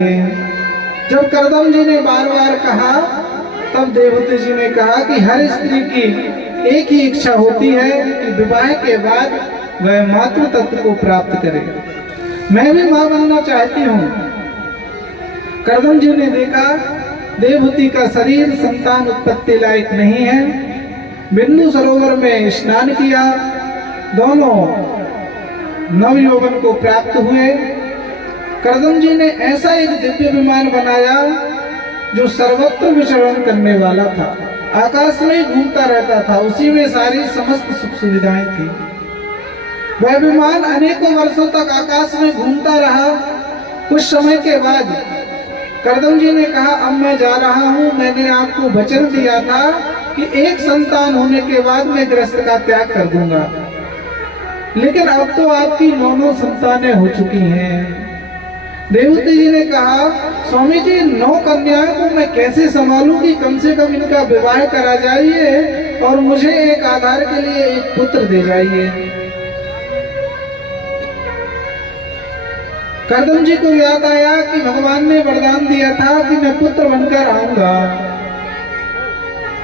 जब करदम जी ने बार बार कहा, तब देवहूति जी ने कहा कि हर स्त्री की एक ही इच्छा होती है कि विवाह के बाद वह मातृ तत्व को प्राप्त करे। मैं भी मां बनना चाहती हूँ। करदम जी ने देखा देवहूति का शरीर संतान उत्पत्ति लायक नहीं है। बिंदु सरोवर में स्नान किया, दोनों नवयौवन को प्राप्त हुए। करदम जी ने ऐसा एक दिव्य विमान बनाया जो सर्वत्र विचरण करने वाला था, आकाश में घूमता रहता था, उसी में सारी समस्त सुख सुविधाएं थी। वह विमान अनेकों वर्षों तक आकाश में घूमता रहा। कुछ समय के बाद करदम जी ने कहा, अब मैं जा रहा हूँ। मैंने आपको वचन दिया था कि एक संतान होने के बाद मैं गृहस्थ का त्याग कर दूंगा, लेकिन अब तो आपकी 9 संतानें हो चुकी हैं। देवहूति जी ने कहा, स्वामी जी 9 कन्याओं को मैं कैसे संभालूंगी, कम से कम इनका विवाह करा जाइए और मुझे एक आधार के लिए एक पुत्र दे जाइए। करदम जी को याद आया कि भगवान ने वरदान दिया था कि मैं पुत्र बनकर आऊंगा।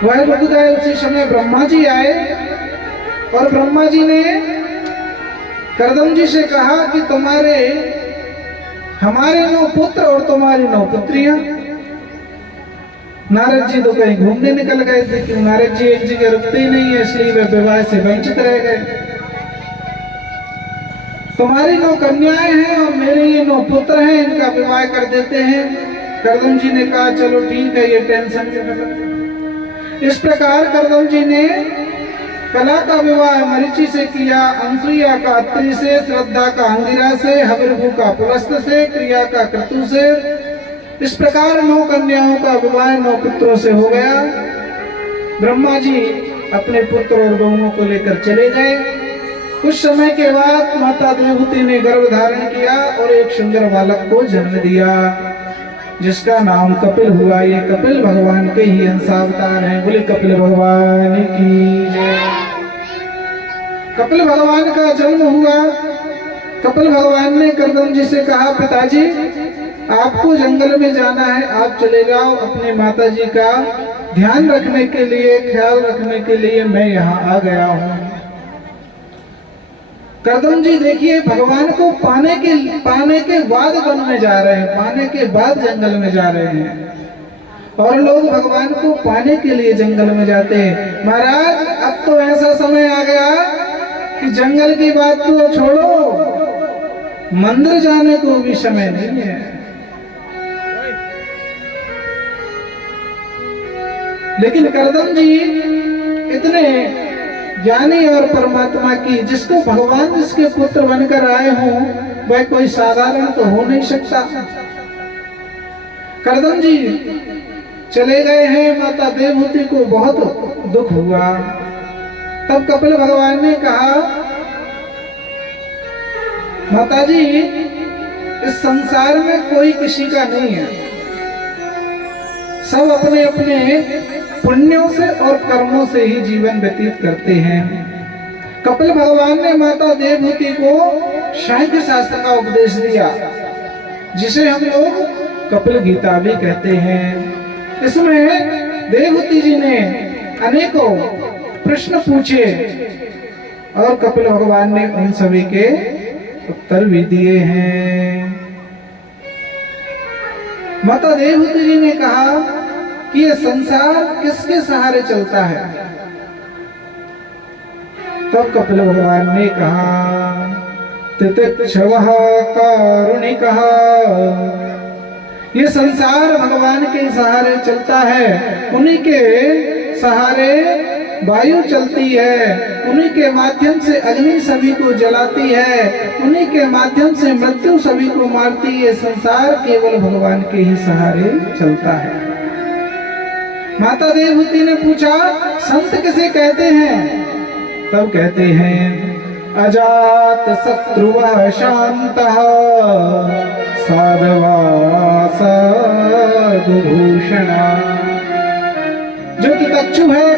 वह रुक गए। उसी समय ब्रह्मा जी आए और ब्रह्मा जी ने करदम जी से कहा कि हमारे 9 पुत्र और तुम्हारी 9 पुत्रियां। नारद जी तो कहीं घूमने निकल गए थे कि नारद जी एक जगह रुकते ही नहीं है, इसलिए वे विवाह से वंचित रह गए। तुम्हारी 9 कन्याएं हैं और मेरे ये 9 पुत्र हैं, इनका विवाह कर देते हैं। करदम जी ने कहा, चलो ठीक है, ये टेंशन के खत्म। इस प्रकार करदम जी ने कला का विवाह मरीचि से किया, अनसुईया का अत्रि से, श्रद्धा का अंगिरा से, हविर्भु का पुलस्त से, क्रिया का क्रतु से। इस प्रकार 9 कन्याओं का विवाह 9 पुत्रों से हो गया। ब्रह्मा जी अपने पुत्र और बहुओं को लेकर चले गए। कुछ समय के बाद माता देवहूति ने गर्भ धारण किया और एक सुंदर बालक को जन्म दिया, जिसका नाम कपिल हुआ। ये कपिल भगवान के ही अंशावतार हैं। बोले कपिल भगवान की जय। कपिल भगवान का जन्म हुआ। कपिल भगवान ने करदम जी से कहा, पिताजी आपको जंगल में जाना है, आप चले जाओ। अपने माता जी का ध्यान रखने के लिए, ख्याल रखने के लिए मैं यहाँ आ गया हूँ। करदम जी देखिए, भगवान को पाने के बाद वन में जा रहे हैं, पाने के बाद जंगल में जा रहे हैं। और लोग भगवान को पाने के लिए जंगल में जाते हैं। महाराज अब तो ऐसा समय आ गया कि जंगल की बात तो छोड़ो, मंदिर जाने को भी समय नहीं है। लेकिन करदम जी इतने ज्ञानी और परमात्मा की, जिसको भगवान जिसके पुत्र बनकर आए हों, वह कोई साधारण तो हो नहीं सकता। करदम जी चले गए हैं। माता देवहूति को बहुत दुख हुआ। तब कपिल भगवान ने कहा, माताजी इस संसार में कोई किसी का नहीं है, सब अपने अपने पुण्यों से और कर्मों से ही जीवन व्यतीत करते हैं। कपिल भगवान ने माता देवहूति को सांख्य शास्त्र का उपदेश दिया, जिसे हम लोग कपिल गीता भी कहते हैं। इसमें देवहूति जी ने अनेकों प्रश्न पूछे और कपिल भगवान ने उन सभी के उत्तर भी दिए हैं। माता देवहूति जी ने कहा कि ये संसार किसके सहारे चलता है। तब कपिल भगवान ने कहा, तितिक्षवः कारुणिकः, ये संसार भगवान के सहारे चलता है। उन्हीं के सहारे वायु चलती है, उन्हीं के माध्यम से अग्नि सभी को जलाती है, उन्हीं के माध्यम से मृत्यु सभी को मारती है। संसार केवल भगवान के ही सहारे चलता है। माता देवहूति ने पूछा, संत किसे कहते हैं? तब कहते हैं, अजात शत्रुवः शान्तः साधवा साधुभूषणा। जो तितच्छु है,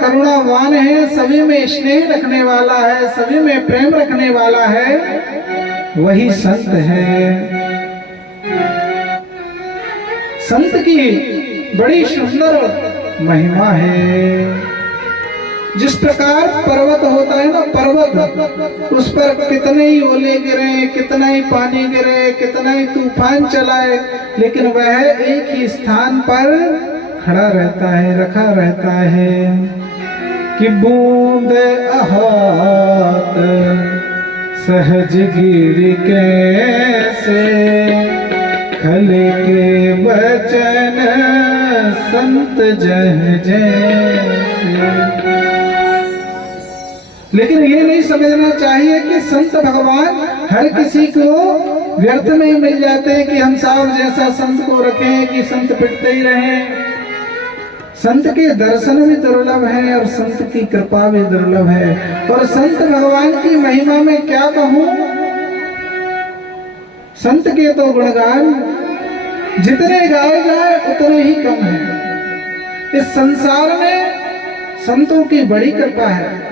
करुणावान है, सभी में स्नेह रखने वाला है, सभी में प्रेम रखने वाला है, वही संत है। संत की बड़ी सुंदर महिमा है। जिस प्रकार पर्वत होता है ना, पर्वत, उस पर कितने ही ओले गिरे, कितना ही पानी गिरे, कितना ही तूफान चलाए, लेकिन वह एक ही स्थान पर खड़ा रहता है, रखा रहता है। कि बूंद आहत सहज गिर कैसे, खल के वचन संत जह जैसे। लेकिन ये नहीं समझना चाहिए कि संत भगवान हर किसी को व्यर्थ में ही मिल जाते हैं, कि हम साहब जैसा संत को रखें कि संत पिटते ही रहें। संत के दर्शन भी दुर्लभ है और संत की कृपा भी दुर्लभ है। और संत भगवान की महिमा में क्या कहूं, संत के तो गुणगान जितने गाए जाए उतने ही कम है। इस संसार में संतों की बड़ी कृपा है।